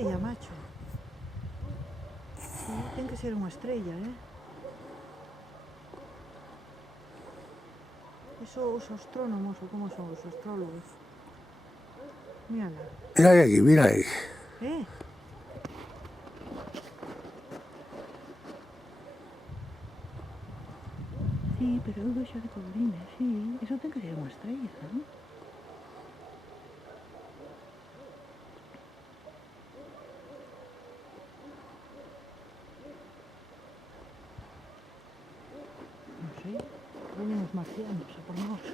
estrella, macho. Sí, ten que ser unha estrella, Eso os astrónomos, ou como son os astrólogos. Mírala. Mira aquí, mira ahí. Eh? Sí, pero eu vexo de colorines, sí. Eso ten que ser unha estrella, non? Non sei. Veñen os marcianos a por nós.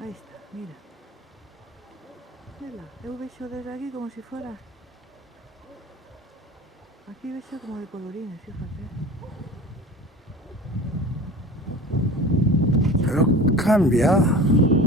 Aí está, mira. Mira, eu vexo desde aquí como se fora. Aquí vexo como de colorines, fíjate. Pero cambia. Sí.